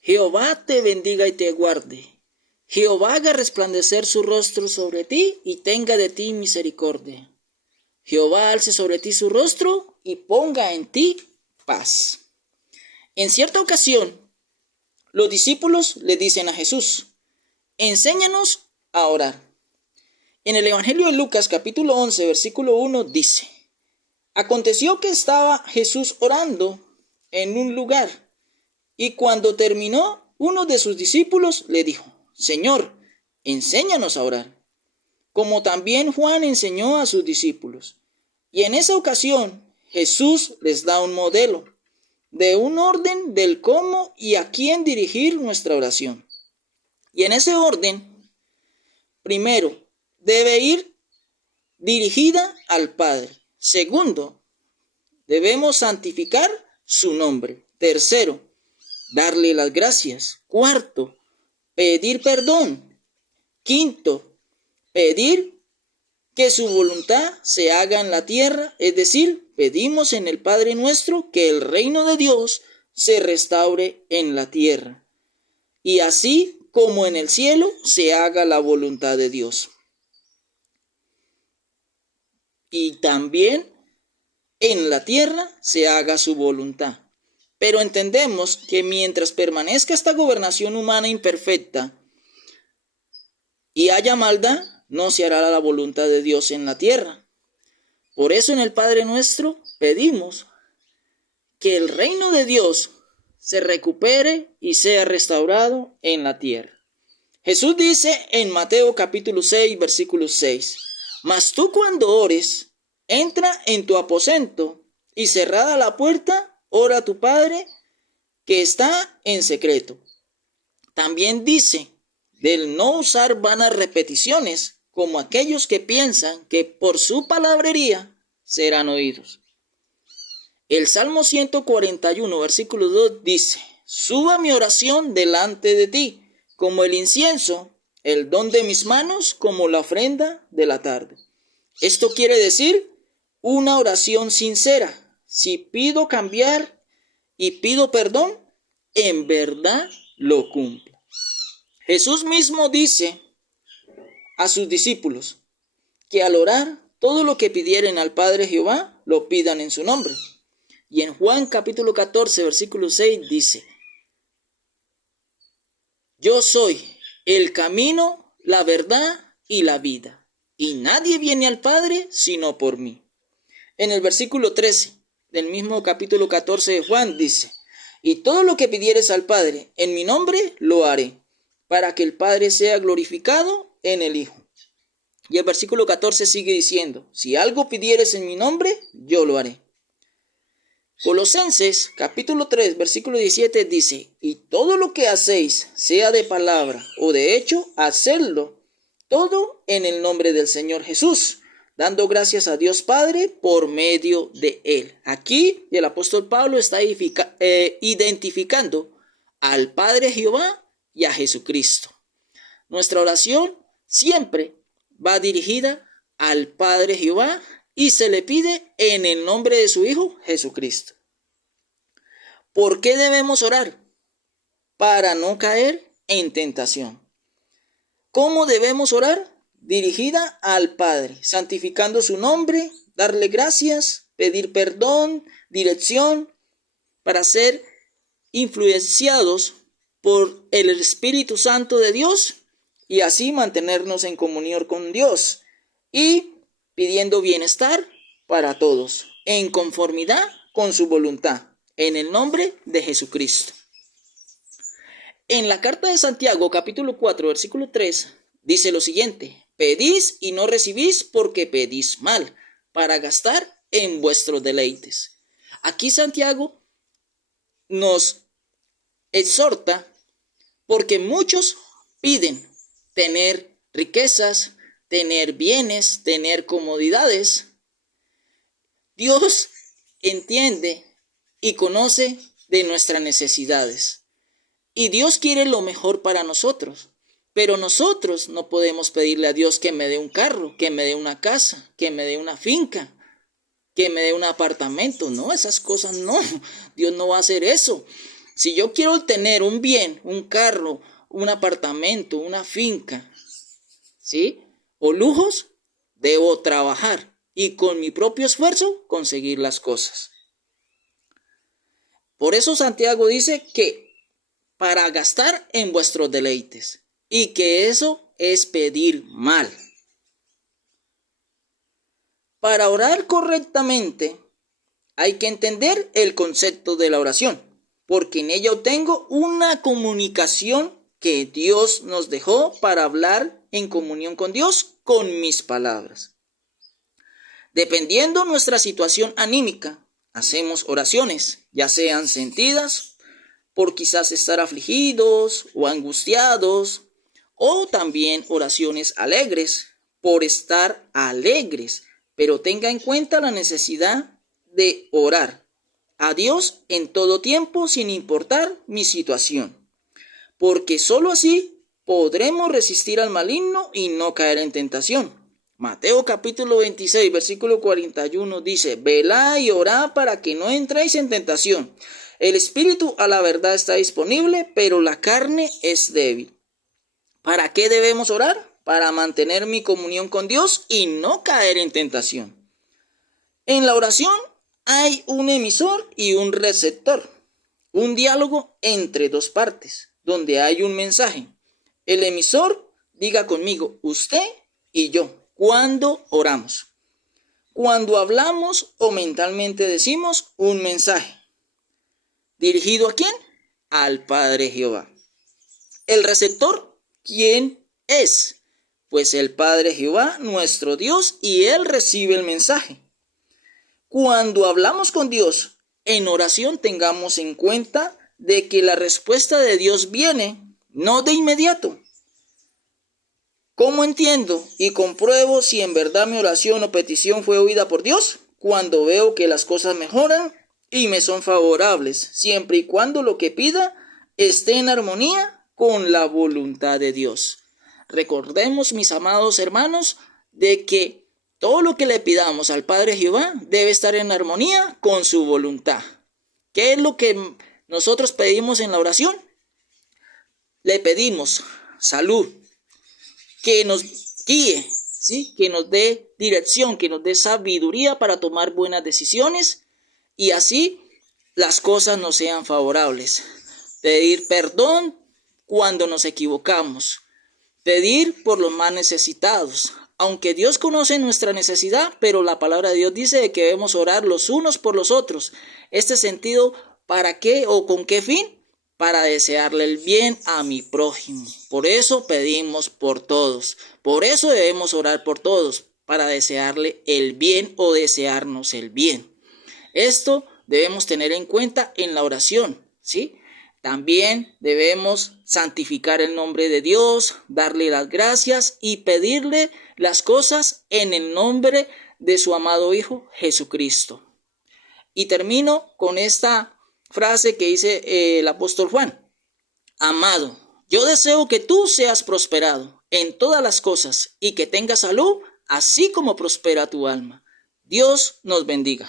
Jehová te bendiga y te guarde. Jehová haga resplandecer su rostro sobre ti y tenga de ti misericordia. Jehová alce sobre ti su rostro y ponga en ti paz. En cierta ocasión, los discípulos le dicen a Jesús: enséñanos a orar. En el Evangelio de Lucas capítulo 11 versículo 1 dice: aconteció que estaba Jesús orando en un lugar, y cuando terminó, uno de sus discípulos le dijo: Señor, enséñanos a orar, como también Juan enseñó a sus discípulos. Y en esa ocasión Jesús les da un modelo de un orden del cómo y a quién dirigir nuestra oración. Y en ese orden, primero, debe ir dirigida al Padre. Segundo, debemos santificar su nombre. Tercero, darle las gracias. Cuarto, pedir perdón. Quinto, pedir que su voluntad se haga en la tierra, es decir, pedimos en el Padre nuestro que el reino de Dios se restaure en la tierra, y así como en el cielo se haga la voluntad de Dios. Y también en la tierra se haga su voluntad. Pero entendemos que mientras permanezca esta gobernación humana imperfecta y haya maldad, no se hará la voluntad de Dios en la tierra. Por eso en el Padre Nuestro pedimos que el reino de Dios se recupere y sea restaurado en la tierra. Jesús dice en Mateo capítulo 6, versículo 6: mas tú cuando ores, entra en tu aposento y cerrada la puerta, ora a tu Padre que está en secreto. También dice del no usar vanas repeticiones, como aquellos que piensan que por su palabrería serán oídos. El Salmo 141, versículo 2 dice: suba mi oración delante de ti, como el incienso, el don de mis manos, como la ofrenda de la tarde. Esto quiere decir una oración sincera. Si pido cambiar y pido perdón, en verdad lo cumplo. Jesús mismo dice a sus discípulos que al orar, todo lo que pidieren al Padre Jehová, lo pidan en su nombre. Y en Juan capítulo 14, versículo 6 dice: yo soy el camino, la verdad y la vida, y nadie viene al Padre sino por mí. En el versículo 13 del mismo capítulo 14 de Juan dice: y todo lo que pidieres al Padre en mi nombre, lo haré, para que el Padre sea glorificado en el Hijo. Y el versículo 14 sigue diciendo: si algo pidieres en mi nombre, yo lo haré. Colosenses capítulo 3 versículo 17 dice: y todo lo que hacéis, sea de palabra o de hecho, hacedlo todo en el nombre del Señor Jesús, dando gracias a Dios Padre por medio de Él. Aquí el apóstol Pablo está identificando al Padre Jehová y a Jesucristo. Nuestra oración siempre va dirigida al Padre Jehová y se le pide en el nombre de su Hijo Jesucristo. ¿Por qué debemos orar? Para no caer en tentación. ¿Cómo debemos orar? Dirigida al Padre, santificando su nombre, darle gracias, pedir perdón, dirección, para ser influenciados por el Espíritu Santo de Dios y así mantenernos en comunión con Dios y pidiendo bienestar para todos, en conformidad con su voluntad, en el nombre de Jesucristo. En la carta de Santiago, capítulo 4, versículo 3, dice lo siguiente: pedís y no recibís porque pedís mal, para gastar en vuestros deleites. Aquí Santiago nos exhorta porque muchos piden tener riquezas, tener bienes, tener comodidades. Dios entiende y conoce de nuestras necesidades. Y Dios quiere lo mejor para nosotros. Pero nosotros no podemos pedirle a Dios que me dé un carro, que me dé una casa, que me dé una finca, que me dé un apartamento. No, esas cosas no. Dios no va a hacer eso. Si yo quiero tener un bien, un carro, un apartamento, una finca, ¿sí? O lujos, debo trabajar y con mi propio esfuerzo conseguir las cosas. Por eso Santiago dice que para gastar en vuestros deleites, y que eso es pedir mal. Para orar correctamente hay que entender el concepto de la oración, porque en ella obtengo una comunicación que Dios nos dejó para hablar en comunión con Dios con mis palabras. Dependiendo nuestra situación anímica, hacemos oraciones, ya sean sentidas, por quizás estar afligidos o angustiados, o también oraciones alegres, por estar alegres, pero tenga en cuenta la necesidad de orar a Dios en todo tiempo sin importar mi situación, porque sólo así podremos resistir al maligno y no caer en tentación. Mateo capítulo 26, versículo 41 dice: velad y orad para que no entréis en tentación. El espíritu a la verdad está disponible, pero la carne es débil. ¿Para qué debemos orar? Para mantener mi comunión con Dios y no caer en tentación. En la oración hay un emisor y un receptor, un diálogo entre dos partes, donde hay un mensaje. El emisor, diga conmigo, usted y yo, cuando oramos. Cuando hablamos o mentalmente decimos un mensaje. ¿Dirigido a quién? Al Padre Jehová. El receptor, ¿quién es? Pues el Padre Jehová, nuestro Dios, y Él recibe el mensaje. Cuando hablamos con Dios en oración, tengamos en cuenta de que la respuesta de Dios viene no de inmediato. ¿Cómo entiendo y compruebo si en verdad mi oración o petición fue oída por Dios? Cuando veo que las cosas mejoran y me son favorables, siempre y cuando lo que pida esté en armonía con la voluntad de Dios. Recordemos, mis amados hermanos, de que todo lo que le pidamos al Padre Jehová debe estar en armonía con su voluntad. ¿Qué es lo que nosotros pedimos en la oración? Le pedimos salud, que nos guíe, ¿sí? Que nos dé dirección, que nos dé sabiduría para tomar buenas decisiones y así las cosas nos sean favorables. Pedir perdón cuando nos equivocamos. Pedir por los más necesitados. Aunque Dios conoce nuestra necesidad, pero la palabra de Dios dice que debemos orar los unos por los otros. Este sentido, ¿para qué o con qué fin? Para desearle el bien a mi prójimo. Por eso pedimos por todos. Por eso debemos orar por todos, para desearle el bien o desearnos el bien. Esto debemos tener en cuenta en la oración, ¿sí? También debemos santificar el nombre de Dios, darle las gracias y pedirle las cosas en el nombre de su amado Hijo Jesucristo. Y termino con esta frase que dice el apóstol Juan: amado, yo deseo que tú seas prosperado en todas las cosas y que tengas salud, así como prospera tu alma. Dios nos bendiga.